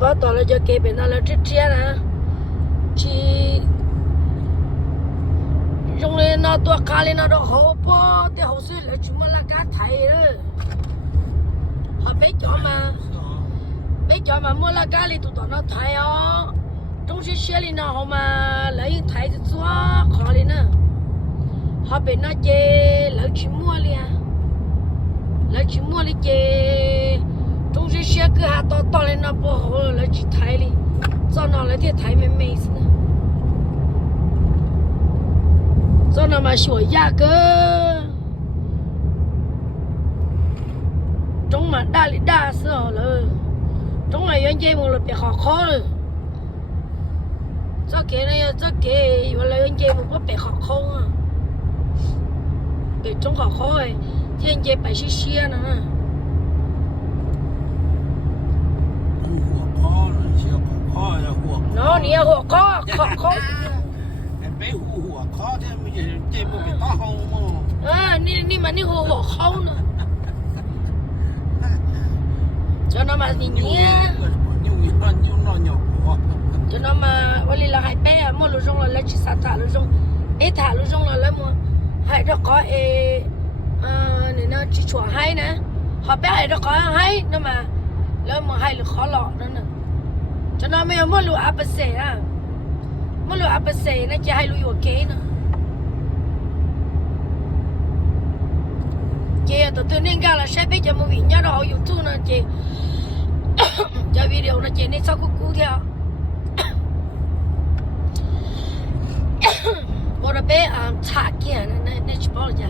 bỏ tỏ là cho kê bên đó là chết chết nè chỉ dùng lên nó tua cá lên nó đó hộp bó thì hậu sự là chúng là cá thầy đó họ biết cho mà mua là cá lên tụi nó thầy ó trong khi xe lên nó họ mà lấy thầy thì xóa khó lên nè họ bên nó chê lấy chỉ mua lên chê trong khi xe cứ hạ to lên nó bỏ họ lấy chỉ thầy lên cho nó lấy thì thầy mới mấy nữa cho nó mà sửa giá cơ trong mà đa sợ rồi trong này anh chơi một là bị khó rồi cho cái này cho cái và lại anh chơi một có bị khó à bị trong khó rồi thì anh chơi phải xia nữa nó nhiều khó bé hùa khó thế bây giờ chơi một cái to không mà ni mà ni hùa không nữa cho nó mà gì nhé cho nó màวันนี้เราให้แป้มั่วรู้จงเราเลยจิตศรัทธารู้จงถารู้จงเราเลยมั่วให้เราขอเนี่ยนะจิตชัวให้นะขอแป้ให้เราขอให้นั่นมาแล้วมั่วให้หรือขอหลอกนั่นน่ะcho nóไม่มั่วรู้อัปเสะอ่ะมั่วรู้อัปเสะนะจะให้รู้อยู่เก๋นะเก๋ตัวนี้ก็เราใช้ไปจะมาวิ่งเนี่ยเราเอาอยู่ตู้นะเก๋จะวิดีโอนะเก๋นี่ชอบกูเที่ยว我的背插件那去包了家。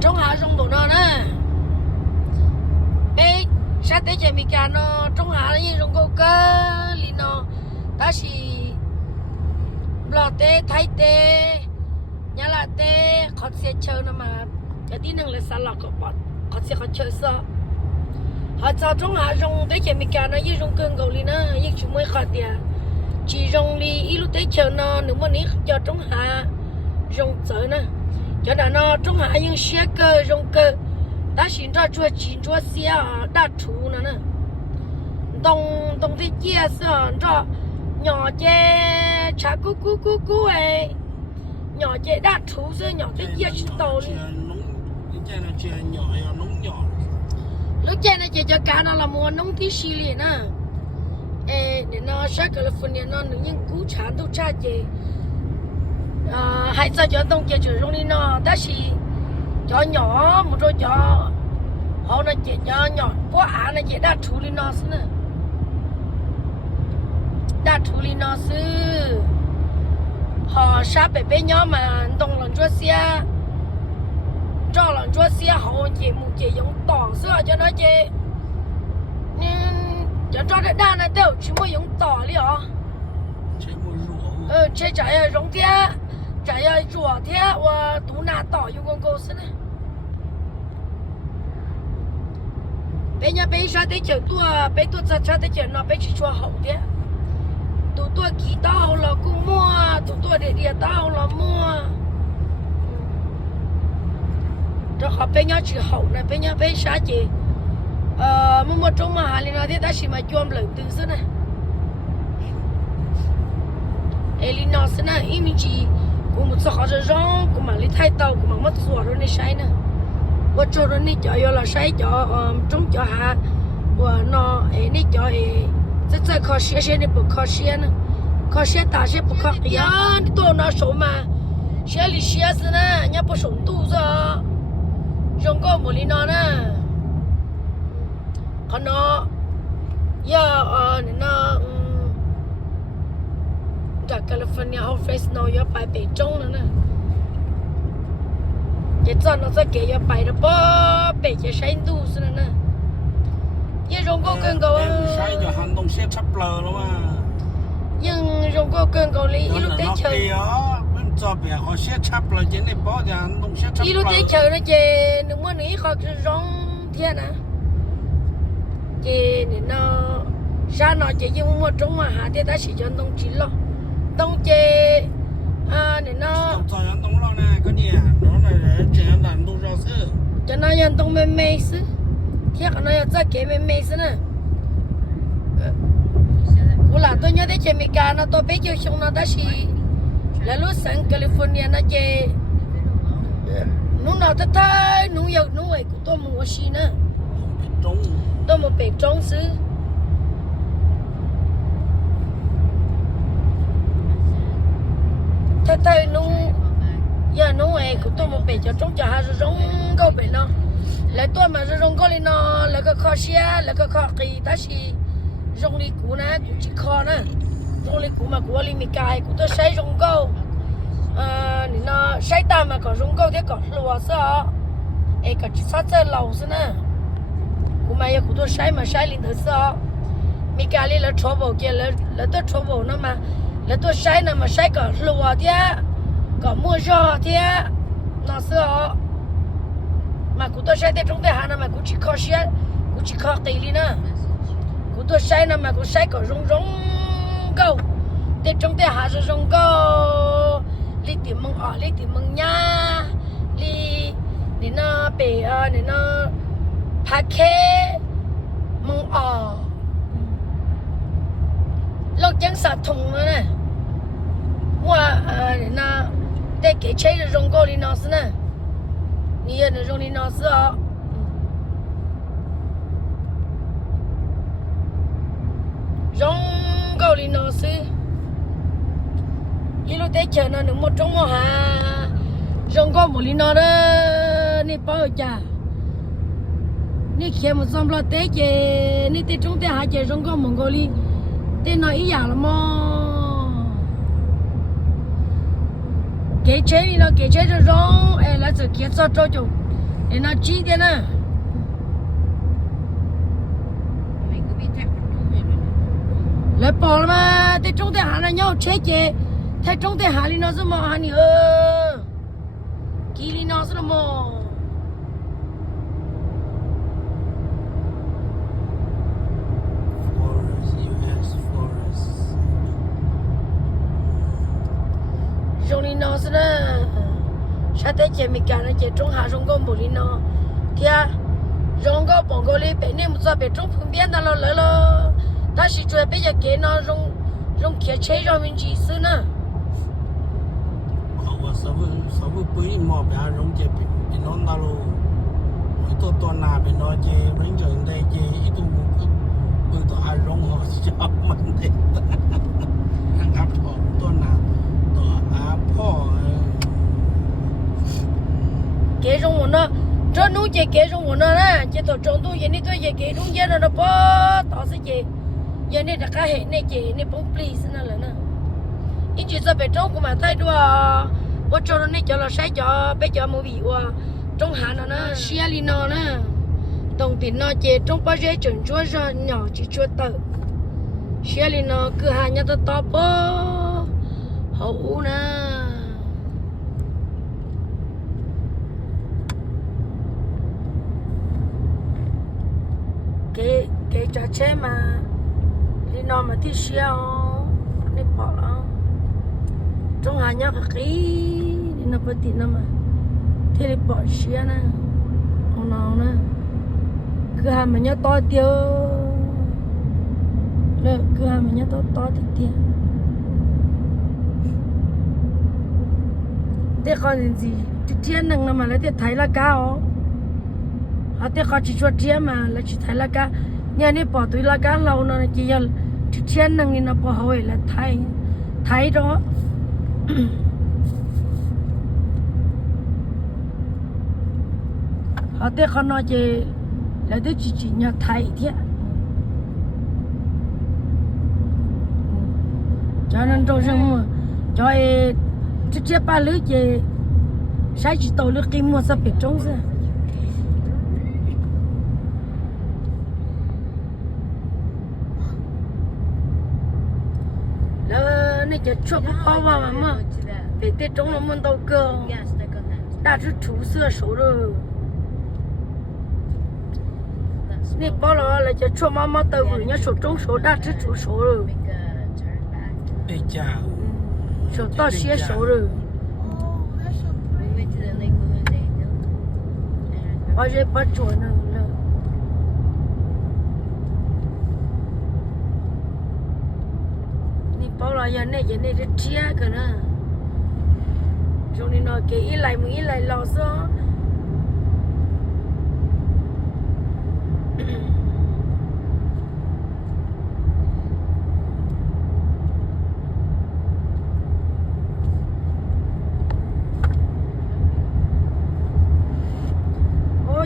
中下中部那呢，背啥得钱没干呢？中下人中高个里呢，但是老得太得，伢老得考些车呢嘛，有点能来三老个包，考些好车少。họ cho trong hạ rong tới chợ mica nó với rong cơn gầu li nó với chúng mới khỏi tiền chỉ rong li ít lúc tới chợ nó nếu mà ní cho trong hạ rong chợ nè cho nên nó trong hạ những xe cơ rong cơ ta xin cho chua chín chua xe đã thủ nè đồng thế chia sẻ cho nhỏ chè chả cú ấy nhỏ chè đã thủ rồi nhỏ thế chia chỉ tàu đi lúc chơi này chơi cho cá nó là mua nông tí xì liền à, để nó sát California nó những cú chán đâu cha chơi, hay sao cho đông chơi chơi trong đi nó, ta chỉ cho nhỏ một đôi cho, họ nó chơi cho nhỏ, quá à nó chơi đã thủ đi nó xí nữa, đã thủ đi nó xí, họ sát bé nhỏ mà đông lần chúa xe. Cho lần chúa xe họ chỉ một chỉ giống tỏ sữa cho nó chơi nên cho được đa này đều chỉ muốn giống tỏ đi hả chơi trái giống thế trái rùa thế và tú nà tỏ dùng con cô xin này bây giờ bây giờ tới chợ tua cha tới chợ nó bây chỉ cho hậu thế tụ tua kỳ tao là cũng mua tụ tua để địa tao là mua rồi họ bây giờ chỉ hậu này bây giờ bây sao chị một trong mà hà lên nói thế ta chỉ mà chuông lần từ xưa này Elina xưa này im chỉ cũng một số họ rồi rong cũng mà lấy thay tàu cũng mà mất sủa rồi này sai nè và cho rồi này cho là sai cho trong cho hà và nó này cho rất khó xia này bực khó xia nè khó xia ta xia bực khó ya tôi nó số mà xia li xia xưa nè nhá bữa sống tu rồi rong có một lý nó nè còn nó giờ nóจากCalifornia họ Fresno giờไป北中了呢也这那这给要ไป的吧北จะใช้ดู是呢ยังรองก็เกินก็ใช้จะหันตรงเสียชับเลอแล้วว่ายังรองก็เกินก็เลยอีลูกเต๋อเฉยมันจะเปียเขาเสียชับเลยเจนี่ป้อจะหันตรงเสียชับอีลูกเต๋อเฉยนะเจนึกว่านี้เขาจะร้องเทียนะเจนี่เนาะsao nó chỉ dùng một trong mà hạ thì ta chỉ cho đông chín lo đông chê để nó cho nó đông lo này có gì nó là để chế làm đồ rau sữa cho 那样东没没事，天可能要再给没事呢。我老多年的前面干了，到北京熊了，但是来路上California那些，弄到的太弄有弄外国多么西呢，多么北中是。太弄，呀弄外国多么北叫中间还是中高北呢？来多嘛是中高的呢，那个考试啊，那个考给，但是。用力鼓呢，鼓起靠呢，用力鼓嘛，鼓里面盖，鼓到晒用高，你那晒大嘛，搞用高的搞是我是啊，哎，搞起啥子老是呢，鼓嘛也鼓到晒嘛，晒里头是啊，没盖里了戳包给了到戳包那嘛，了到晒那嘛晒搞是我的，搞木热的，那是啊，嘛鼓到晒的中的还那嘛鼓起靠些，鼓起靠给里呢。tôi sai nó mà cũng sai có rong rong câu để trong tay hạ rồi rong câu đi tìm mong ở đi tìm mong nha đi để nó bể để nó phá khe mong ở lúc chẳng sợ thùng nữa nè mua để nó để cái chơi rồi rong câu đi nó xí nè nhiều rồi rong đi nó xí à rong câu đi nó xí, ít lúc tới chờ nó được một trong một hà, rong câu một đi nó đó, nè bao giờ, nè khi một xong lo tới chờ, nè tới trong tới hà chờ rong câu một câu đi, tới nó ý giả lắm mà, cái chế đi nó cái chế rồi rong, là sự kia sao cho chú, để nó chi thế nè. Lại bỏ mà tại trong tay hạ là nhau chế chế tại trong tay hạ đi nó sẽ mò hành kỳ đi nó sẽ mò trong đi nó sẽ là sao tới chế mình cả là chế trong hạ trong con bộ đi nó thì trong con bộ cô đi bên này một số bên trong phương biên đó là ta chỉ cho bây giờ cái nó rong kia chơi cho mình chỉ xứ nữa. Họ sao vừa bơi mò bé rong chơi bên nó nào luôn, mấy tôi nào bên nó chơi rong chơi đây chơi ít tu bơi tôi hai rong họ cho mình đấy, ăn áp họ tôi nào tôi áp họ cái rong của nó cho nó chơi cái rong của nó nè, chơi tôi trồng tôi vậy nên tôi chơi cái rong chơi nó bỏ tao sẽ chơi giờ này đã cả hệ này chị này bông please nữa là nè, ít chỉ cho bé trong của mà thay đua, tôi cho nó này cho nó sai cho bé cho mua vị qua, trong hàng nó nè, xia li nó nè, đồng tiền nó chị trong bao giờ chuẩn chúa ra nhỏ chỉ chúa tự, xia li nó cứ hàng nhà tôi to bơ, hậu nè, cái trò chơi mà đi nó mà thích xíu đi bỏ nó trong hàng nhá phải kỹ đi nó phải tịt nó mà thế đi bỏ xíu nè ông nào nè cứ hàng mà nhá to tiêu lỡ cứ hàng mà nhá to thì tiêu thế còn gì tiền năng mà lấy tiền thấy là cao à thế còn chỉ cho tiền mà là chỉ thấy là cao nhà này bỏ túi là cá lâu nó chỉ là chuyện năng nó bỏ hồi là thay đó họ tiếc con nó chỉ là đứa chỉ nhà thay thế cho nên tôi rằng mà cho chiếc ba lưới chỉ sai chỉ tàu lưới kim mua sắp bị trống ra này chỉ chụp bao mà để tết trong nó muốn đầu cơ đã chút chủ sửa số rồi này bao là chỉ chụp mà tàu vừa nhá số trong số đã chút chủ số rồi để chả số to xía số rồi bao giờ bắt chuột nữa là ni bao là giờ này giờ này rất chia cái nữa trong này nó cái ý lại lo sao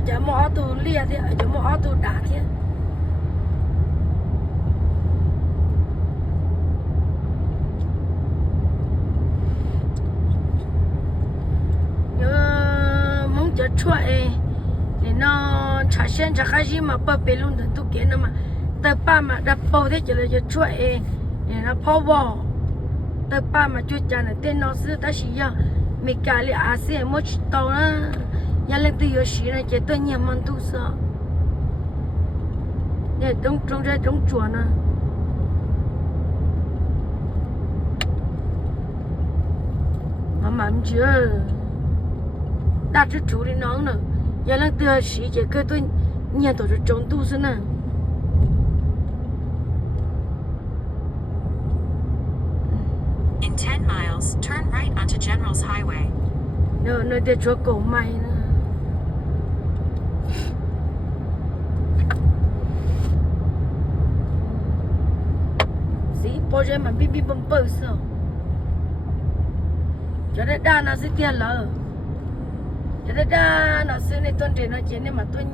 chả mò tù lia thế, chả mò tù đá thế. Nhớ mong cho chuột thì nó chả xem chả cái gì mà bơ bê luôn được tu kiến nó mà tờ ba mà đập bầu thế chỉ là cho chuột thì nó phô bò tờ ba mà chuột chả là tên nó xưa ta chỉ giờ mình cả li à xe mỗi tàu đó nhà lên từ yêu sĩ này chỉ tôi nhà mình tu sợ để trong ra trong chùa nè mà chưa đã chút chú đi nón nữa nhà lên từ yêu sĩ chỉ cái tôi nhà tổ chức trong tu sợ nè In 10 miles, turn right onto General's Highway. nơi để chúa cổ mày nè bao giờ mà bi bấm bơ sao cho nên đa nó sẽ tiền lỡ cho nên đa nó sẽ này tuần trên nó chỉ nên mà tôi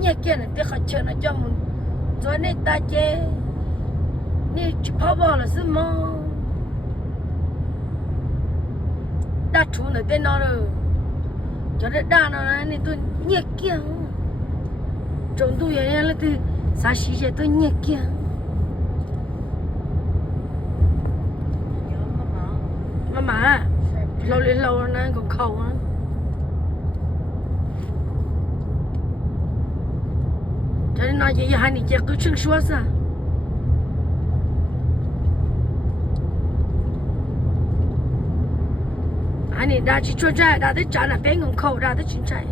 nhẹ kia này tiếc khai chơi nó cho mình rồi này ta chơi này chỉ phá bỏ là gì mà đa chủ này tên nó rồi cho nên đa nó này tôi nhẹ kia trong tôi vậy là từ sáng sớm tôi nhẹ kia mà lâu lên lâu nó còn khâu á cho nên nói vậy hai người cứ chừng xóa sao hai người đã chỉ cho ra đã tới trả là bé còn khâu đã tới chuyện chạy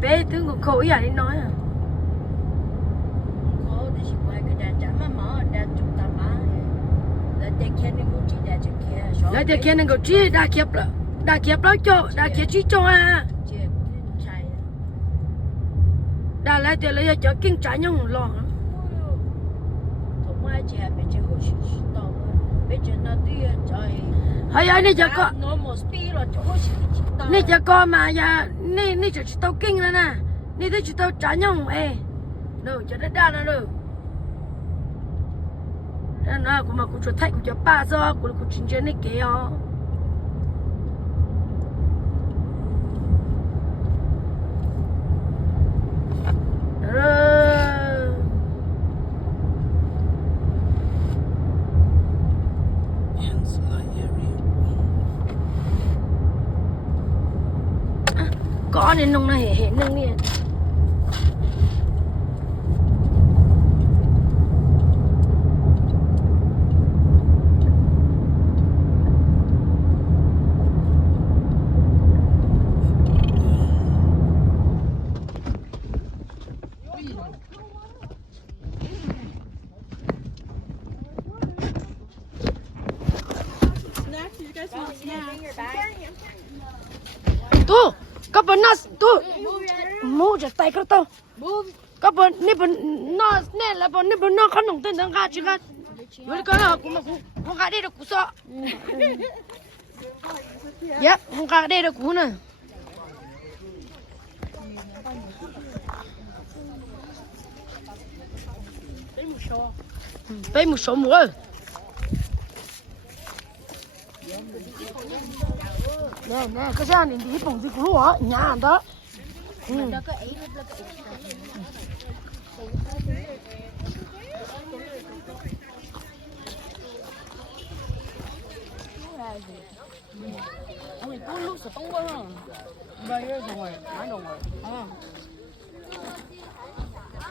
bé thứ còn khâu ý à đi nói à khâu thì chỉ quay cái đàn chả mà đàn chụp tao má là để khen những cái đàn chụp kia lại để kia nên có chi đã kiếp đó cho đã kiếp chi cho à đã lại để lấy cho kinh trả nhau lo thằng mai chị bây giờ hồi tao bây giờ nó đi chơi hay ai này cho có normal speed rồi chỗ hồi tao này cho có mà ya này cho tao kinh rồi nè này để tao trả nhau đâu cho nó đa nó đâu nó cũng mà cũng cho thay cũng cho ba giờ cũng chính trên này kia có nên nông này hệ nông nè tu các bạn tu mua cho tay các tao các bạn nếp nó nè là bọn nếp nó không nồng tên đang gà chứ gà với cái nào cũng mà cũng gà đây được cũng sợ yep không gà đây được cũng nè đây một số mua nè cái xe này đi bồng gì cũng lúa nhà đó ông có lúc sẽ tông quá bây giờ rồi bán đồ rồi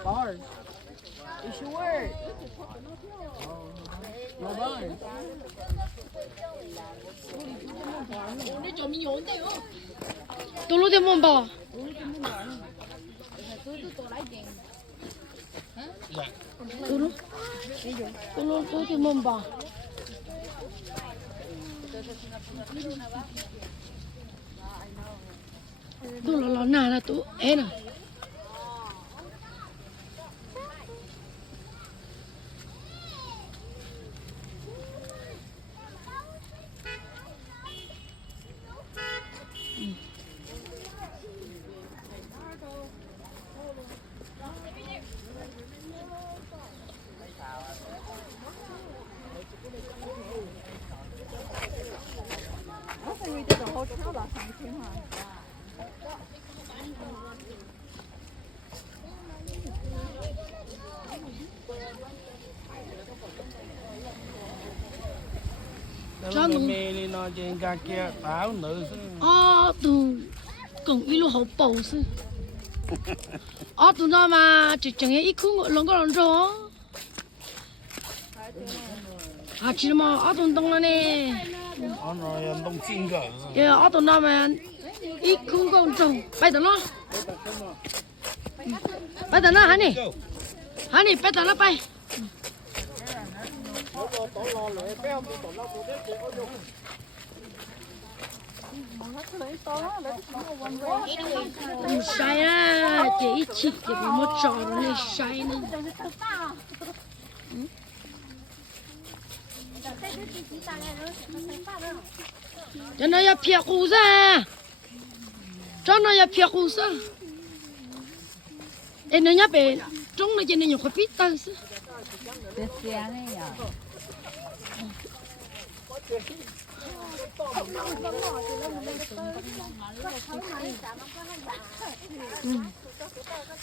bars you should work no bars tôi lúc đi mua bò Cô thì mồm bò. Tôi là nào là tôi ấy nè. Cho nó mê lên nó trên ca kia táo nữ tụ cùng ít lúc hậu bầu sư. Tụ nó mà chỉ chẳng ít khu ngựa lông có lông rồi. Chỉ mà tụ đông này. nó đông xin cả. Tụ nó mà ít khu con trâu. Bây giờ nó. Bây giờ nó hả nè? Hả nè? Bây giờ nó bay. Sai á, chị chỉ cái một trò nó này sai nữa. Cho nó ya phía cũ ra, cho nó ya phía cũ ra. Em nó nhớ về trong này trên này nhiều cái pít tay chứ.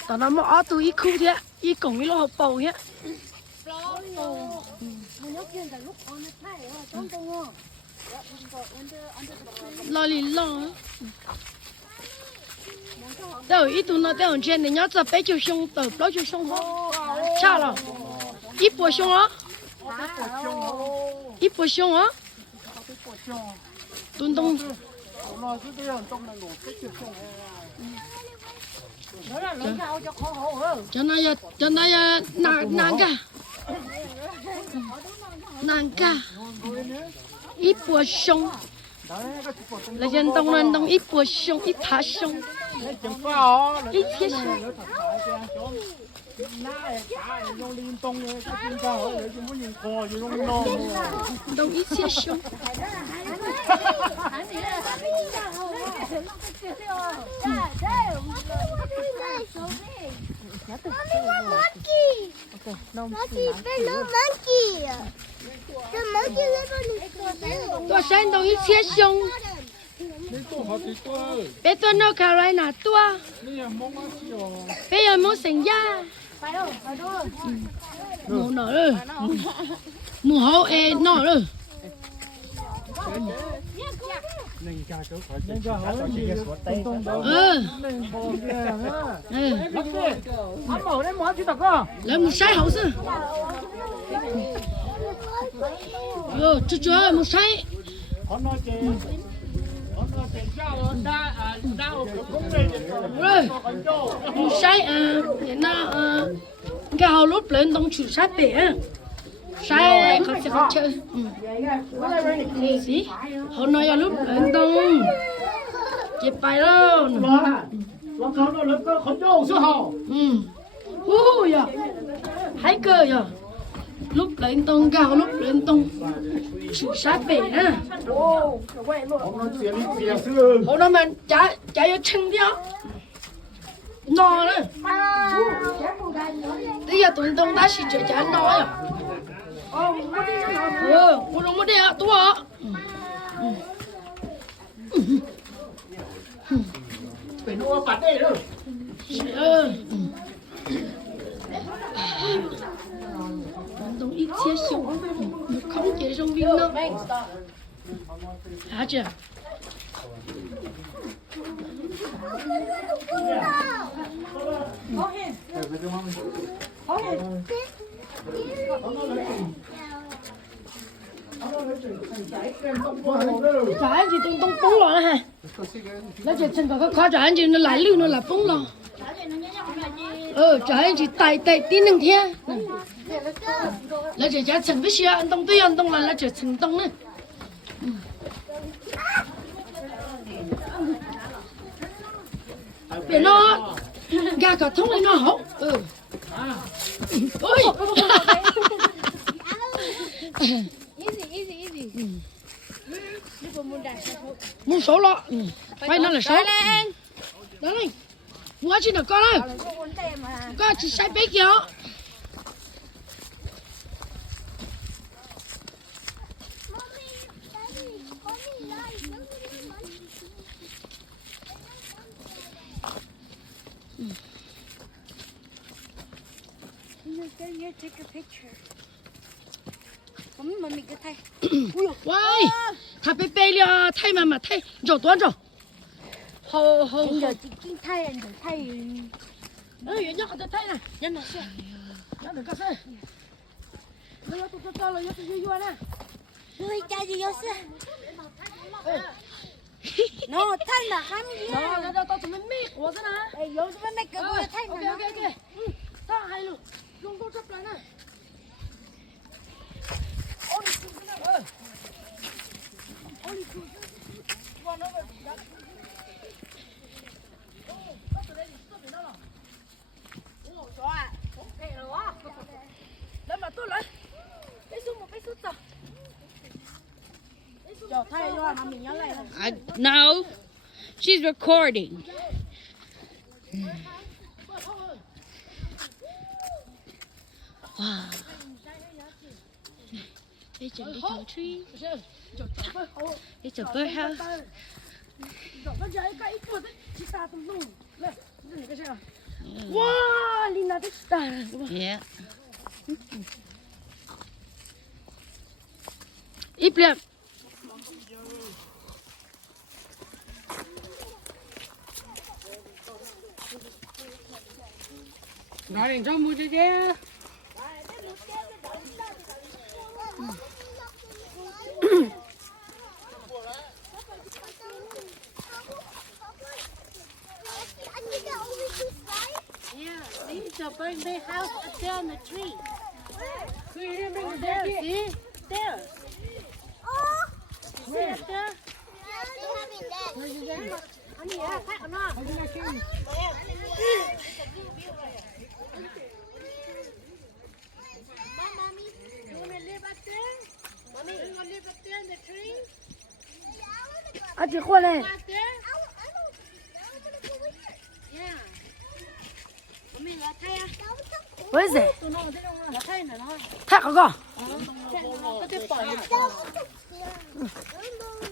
Tao nó mà tụi ít khu thế, ít cổng ít lo học bầu nhá. Lo lì lo. Tao ít tụi nó tao trên này nhớ tập bé chiều sông tao bao chiều sông hả? Cha rồi. Ít bữa sông hả? Ít bữa sông hả? Tuần đông. Cho nó nàng ca ít bùa sông là dân đông ít bùa sông ít thả sông ít thiết sông đông ít thiết sông tôi xem đồng ý thiết sông bé tôi nó cà rai nà tua bé giờ muốn sinh ra mua nở rồi mua hậu e nở rồi lấy một sai hậu sư chưa một sai rồi một sai na cái hậu lúc lên đông chủ sai bể sai không sẽ không chơi gì họ nói là lúc lên đông chụp bài đó ya hay cơ ya lúc lên đông cao lúc lên đông chủ sát bể nè họ nói mình trả cho chân đi no nữa bây giờ tuần đông ta chỉ trả no à cô không có đi à tôi à phải mua bát đây rồi đông ít chia sông không chế sông viên đâu hả chưa trả anh chị tung tung bóng rồi ha, nó chỉ chân có khó trả anh chị nó lại lưu nó là bóng rồi. trái chỉ tại tin đừng thế là chỉ giá thành với xe ăn đông tuy ăn đông là chỉ thành đông nữa biển nó gà cả thông lên nó hậu ôi easy mua số lọ phải nó là số đó này mua chi nào con ơi con chỉ sai bé kia take a picture. Mommy cứ thay. Ôi, thà bé bé liền thay mà thay, rồi toán rồi. Hầu Anh giờ chị thay anh rồi thay. Ơi, nhớ cái thay này, nhớ nó xem. Nhớ được cái xe. Bây giờ tôi cho là nhớ tôi vui nè. Ui, cha gì vậy xe? Nó thay mà hắn gì? Đó, tao chuẩn bị mít của thế nào? Ê, vô chuẩn bị mít cái bữa thay mà. Ok. Tao hay luôn. Luôn tôi chấp lại này. No, she's recording. Wow. It's a little tree. It's a birdhouse. Wow, Lina the star. Yeah. Ít liền. Nói đến trong mua chứ chứ. Yeah, this is a birthday house up there on the tree. There, There, see? There. See up there? Honey, yeah, pack or not? Mommy, you want to live up there? Mommy, you want to live up there in the tree? À chị qua này. Up there? Yeah. Mommy, là thay à? Với gì? Tụi nó thế đâu là thay nữa nó. Thác hả con? Có thể bỏ đi.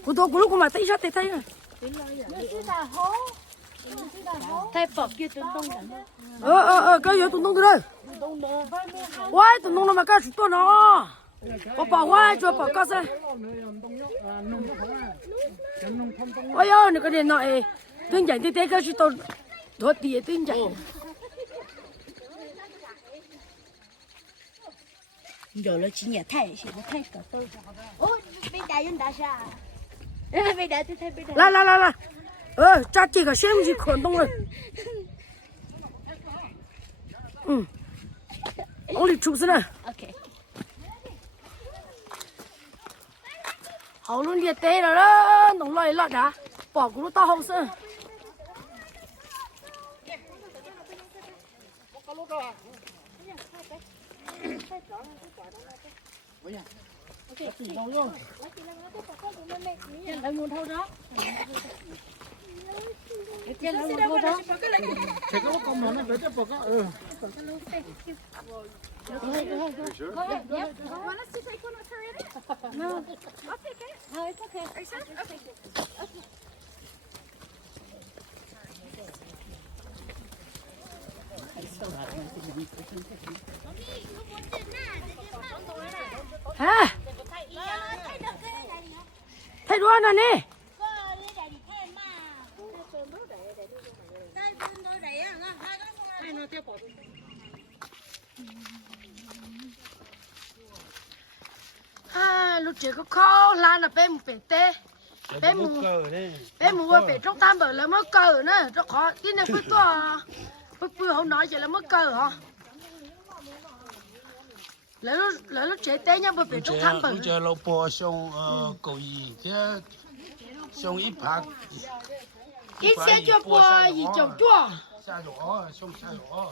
Cô tôi lúc mà thấy sao thấy rồi. Thay bỏ kia tụi đông. Cái gì tụi nông từ đây. Quay tụi nông nó mà cái số nó. Có bảo quay cho bảo cái gì? Ôi ơi, cái điện thoại tuyên chạy thì cái số tôi đốt tiền tuyên chạy. Rồi nó chỉ nhà thay, chỉ nó thay cả tôi. Ôi, bây giờ dân đã sao? Bây giờ tôi thay bây giờ. Là. Cha chị cái xem gì khổn đông rồi. Ông đi chụp xem nào. Ok. Hậu luôn liệt tê rồi đó, nóng lòi lọt đã. Bỏ của nó to hậu xem. Trên lại nguồn thâu đó. Trên lại nguồn thâu đó. Thế có con nó tới tiếp bậc á. No. I'll take it. No, it's okay. Are you sure? Okay. Hả? Thay đua nào nè. Lúc trước có khó là bé một bé tê. Bé mù ở bé trong tam bờ là mới cờ nữa, rất khó. Tin này cứ to. bức bươi không nói vậy là mất cơ hả lấy nó chế té nhau bởi vì trong tham bẩn chơi lâu bò xong cầu gì chứ xong ít bạc ít xe cho bò gì chồng chua xa rõ xong xa rõ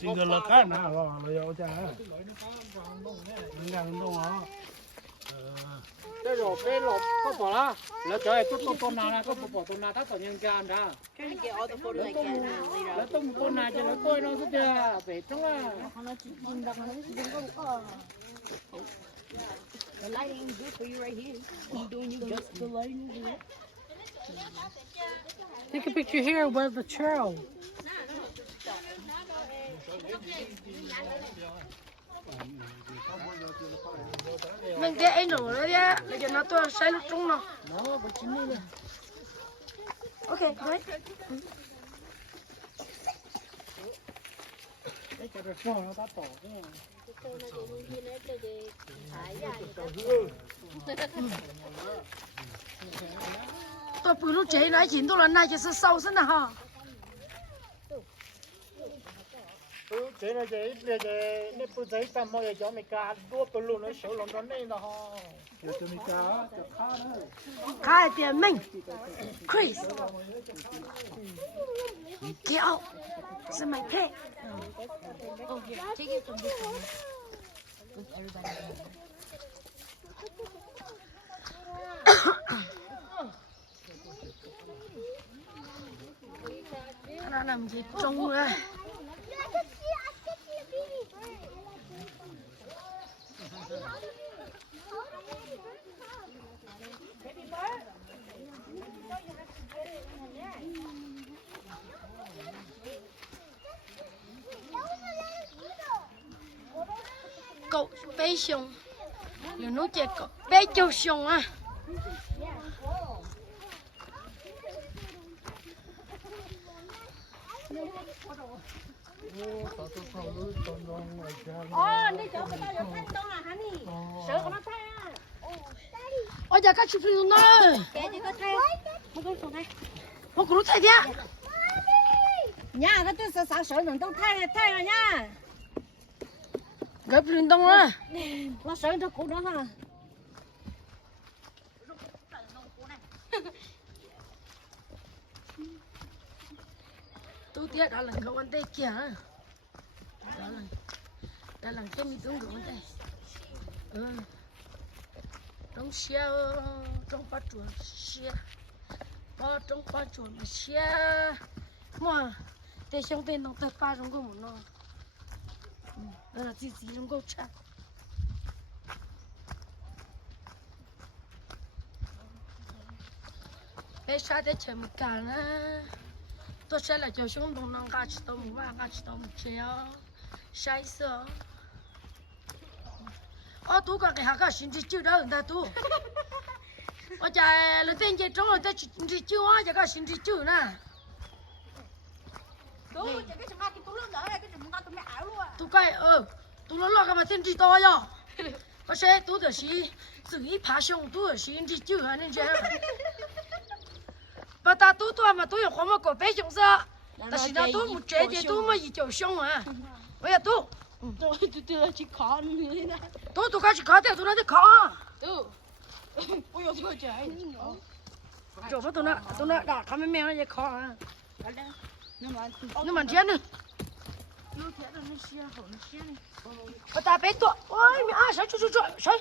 xin cái lực á nè rồi vô cha ngang đông hả cái rồi cái lột có bỏ lá là trời tôi con nào có bỏ tôi nào ta còn nhân can đã Trying to get all the photos I can later. là tôi con nào cho nó coi nó sẽ về trong là The lighting is good for you right here. I'm doing you just the lighting is good. Take a picture here with the trail mình để anh nổ đấy á để cho nó tôi sai lúc trung nó nó chín đi ok đấy cái cái phone nó ta bỏ cái tôi bự lúc chế nói chuyện tôi là này chỉ是瘦身的哈chế là chế bây giờ nếu bữa giấy tầm mọi cho mình cá đua bự luôn nó xấu lắm nó này nó ho cho mình cá cho cá nữa开点命 Chris get out 是 my pet Oh, here, take it from this one. With everybody. nó làm gì trông rồi cậu bé熊有那些狗bé就熊啊ôi giờ các chú phi nó một cú thay đi Nha, cái tôi sợ sợ đừngต้องthay rồi nha. gặp liên đông á Nó sợ nó cũ đó ha. tôi tiếc đã lần không ăn tay kia đã lần cái mi tung của ăn tay trong xe trong phát chuột xe trong phát chuột mà xe mà để xong bên đồng tập ba trong cái một nó đó là gì trong câu cha bé xa để chờ một cả nữa tôi sẽ là cho chúng đồng năng gạt tao một ba gạt tao một chéo sai sợ tú cả cái hàng xin chỉ chịu đó người ta tú chả là tên gì trong người ta chỉ chịu á chả xin chỉ chịu nè Đúng, cái chúng ta cái tú lớn nữa, cái chúng ta tôi mới ảo luôn à. tú cái tú nó lo cái mà tên chỉ to yo có sẽ tú được xí xử ý phá xong tú được xí chỉ chịu hả nên chứ bà ta tú tôi mà tú有黄毛狗背熊色但是他tú một chế thì tú mới gì chịu xong à bây giờ tú Tôi chỉ khó nữa nè. tú cái chỉ khó theo tú nói thì khó Ôi dồi thôi trời. chỗ đó tôi nói đã thăm mấy mèo nó vậy khó à nhưng mà thiên nữa bà ta bé tuổi ôi mẹ sợ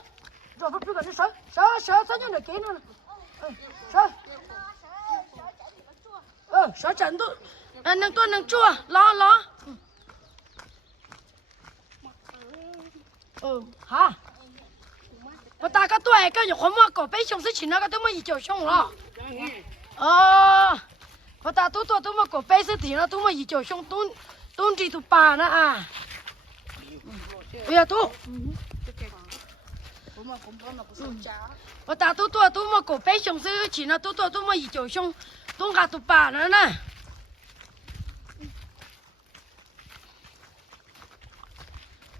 rồi bắt được cái sợ như này kia nữa sợ trận tôi nâng chua lo hả bà ta cái tuổi cái không mua cổ bé xong sẽ chỉ nó cái tôi mới chịu xong rồi bà ta tôi mà cổ bé sẽ thì nó tôi mới chịu xong tôi chỉ tôi bà nữa à bây giờ tôi bà ta tôi mà cổ bé xong sẽ chỉ nó tôi mới chịu xong tôi gạt tôi bà nữa nè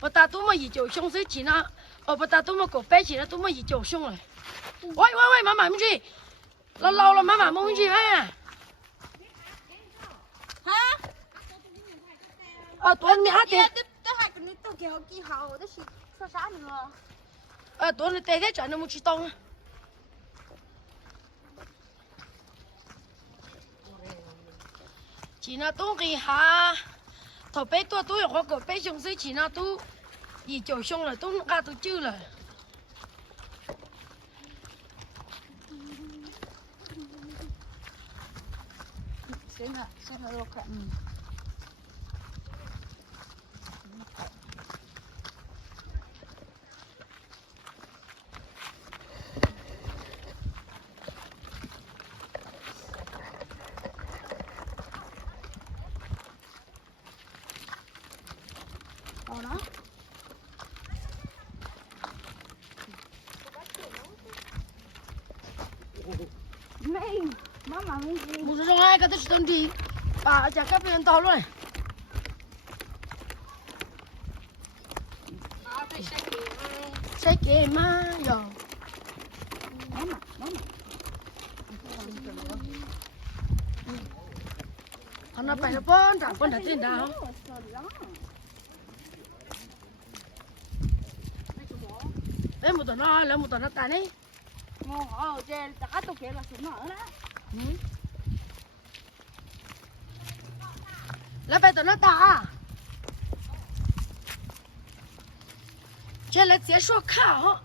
bà ta tôi mà chịu xong sẽ chỉ nó 哦，不打都没狗背起来，都没一脚凶了。喂，妈妈，没去，老了，妈妈没去哎。啊，多你还得，都还跟你都给好几号，都是说啥呢？多你带转都没去动。chỉ nó tú cái ha thọ bé tua tú hoặc có bé dùng dưới chỉ nó tú gì chỗ xong là tú ra tú chưa rồi xem là được ạ. Đó. Mình, mama mình. một số ai cái thứ đi bà chả cấp lên tàu luôn này sai kề mà giờ nó phải nó bón trả con đặt tiền nào đấy một tuần nó là một tuần nó tài đấy Ngon, trên tất tôi kể là sủng mở đó. là phải tuần nó tà trên là sẽ số khảo